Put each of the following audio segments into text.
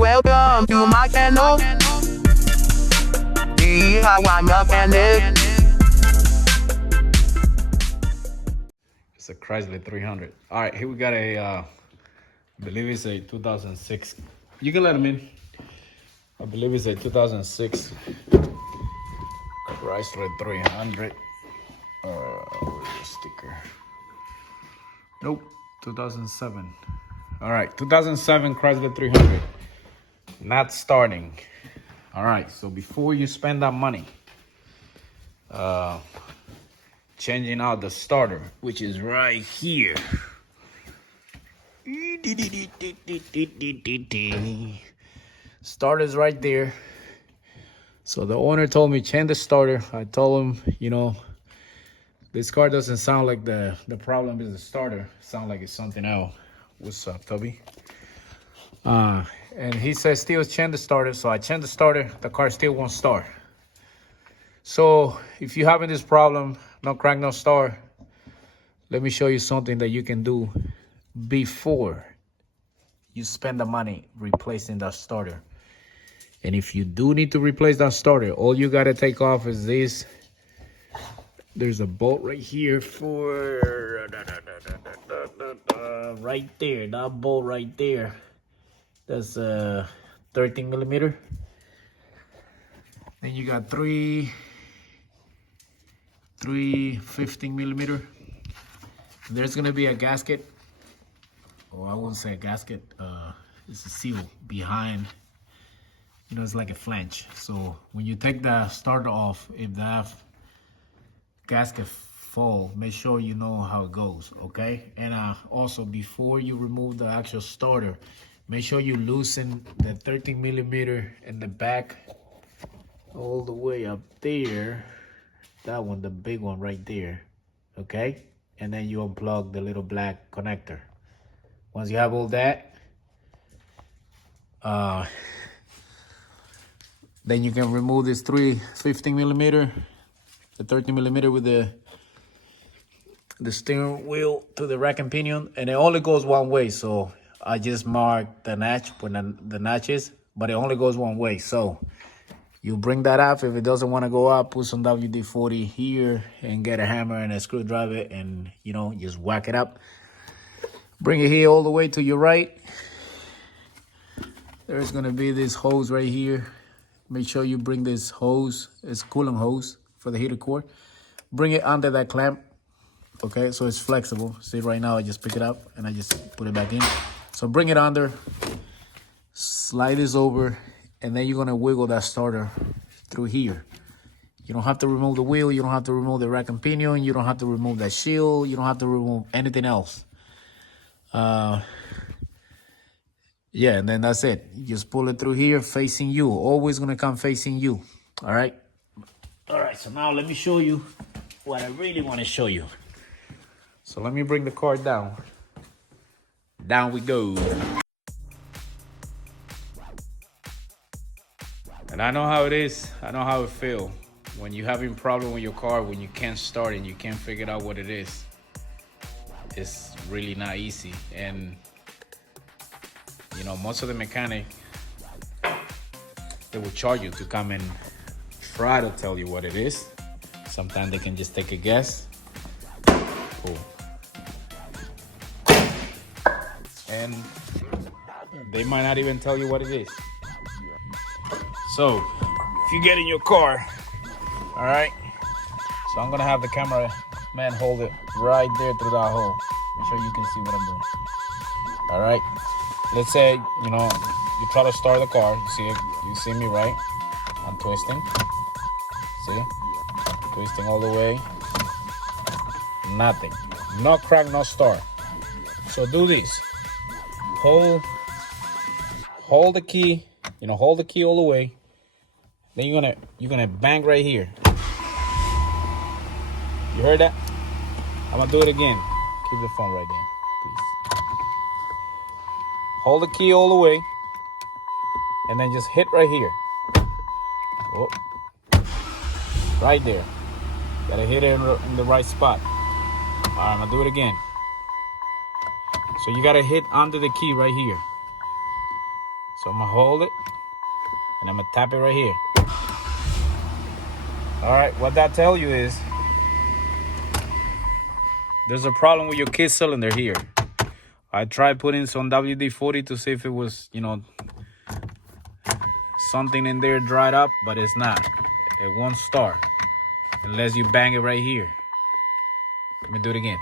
Welcome to my channel. See how I'm up and it. It's a Chrysler 300. All right, here we got a, I believe it's a 2006. You can let him in. I believe it's a 2006 Chrysler 300. Where's the sticker? Nope, 2007. All right, 2007 Chrysler 300. Not starting. All right, so before you spend that money, changing out the starter, which is right here. Starter's right there. So the owner told me change the starter. I told him, you know, this car doesn't sound like the problem is the starter. It sounds like it's something else. What's up, Toby? And he says still change the starter. So I changed the starter. The car still won't start. So if you're having this problem, no crank, no start, let me show you something that you can do before you spend the money replacing that starter. And if you do need to replace that starter, all you got to take off is this. There's a bolt right here for right there, that bolt right there. That's 13 millimeter. Then you got three 15 millimeter. There's gonna be a gasket, or I won't say a gasket, it's a seal behind. You know, it's like a flange. So when you take the starter off, if that gasket fall, make sure you know how it goes, okay? And also before you remove the actual starter, make sure you loosen the 13 millimeter in the back all the way up there. That one, the big one right there, okay? And then you unplug the little black connector. Once you have all that, then you can remove this 15 millimeter, the 13 millimeter with the steering wheel to the rack and pinion, and it only goes one way. So I just marked the notch when the notch is, but it only goes one way. So you bring that up. If it doesn't want to go up, put some WD-40 here and get a hammer and a screwdriver and, you know, just whack it up. Bring it here all the way to your right. There's going to be this hose right here. Make sure you bring this hose. It's a coolant hose for the heater core. Bring it under that clamp. Okay, so it's flexible. See, right now I just pick it up and I just put it back in. So bring it under, slide this over, and then you're gonna wiggle that starter through here. You don't have to remove the wheel. You don't have to remove the rack and pinion. You don't have to remove that shield. You don't have to remove anything else. Yeah, and then that's it. You just pull it through here, facing you. Always gonna come facing you. All right. All right. So now let me show you what I really want to show you. So let me bring the car down. Down we go. And I know how it is. I know how it feels when you're having a problem with your car, when you can't start and you can't figure out what it is. It's really not easy. And you know, most of the mechanic, they will charge you to come and try to tell you what it is. Sometimes they can just take a guess. Cool. And they might not even tell you what it is. So, if you get in your car, all right, so I'm gonna have the camera man hold it right there through that hole. Make sure you can see what I'm doing. All right, let's say, you know, you try to start the car. You see me, right? I'm twisting. See? Twisting all the way. Nothing. No crack, no start. So do this. Hold the key. You know, hold the key all the way. Then you're gonna bang right here. You heard that? I'm gonna do it again. Keep the phone right there, please. Hold the key all the way, and then just hit right here. Oh, right there. Gotta hit it in the right spot. All right, I'm gonna do it again. So you gotta hit under the key right here. So I'm gonna hold it and I'm gonna tap it right here. All right, what that tells you is there's a problem with your key cylinder here. I tried putting some WD-40 to see if it was, you know, something in there dried up, but it's not. It won't start unless you bang it right here. Let me do it again.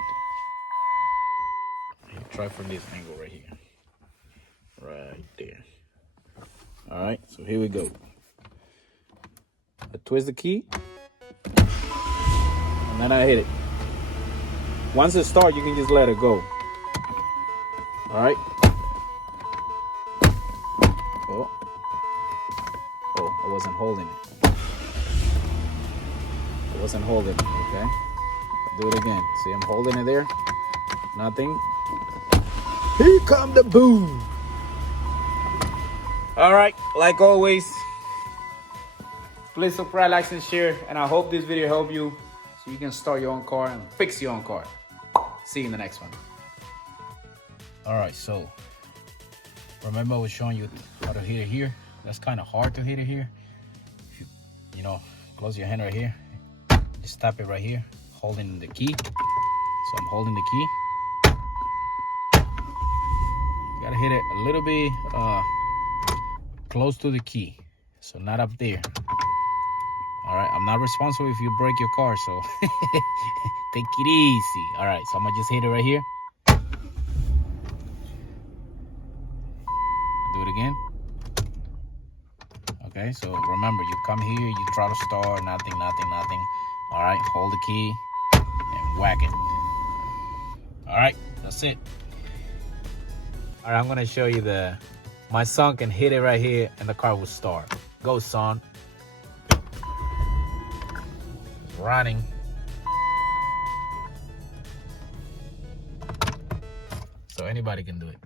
Try from this angle right here. Right there. All right, so here we go. I twist the key, and then I hit it. Once it starts, you can just let it go. All right. Oh, I wasn't holding it. I wasn't holding it, okay? Do it again. See, I'm holding it there. Nothing. Here come the boom. All right, like always, please subscribe, like, and share. And I hope this video helped you so you can start your own car and fix your own car. See you in the next one. All right, so remember I was showing you how to hit it here. That's kind of hard to hit it here. If you know, close your hand right here. Just tap it right here, holding the key. So I'm holding the key. You gotta hit it a little bit close to the key, so not up there. All right, I'm not responsible if you break your car, so take it easy. All right, so I'm gonna just hit it right here. Do it again. Okay, so remember, you come here, you try to start, nothing. All right, hold the key and whack it. All right, that's it. All right, I'm gonna show you my son can hit it right here and the car will start. Go, son. It's running. So anybody can do it.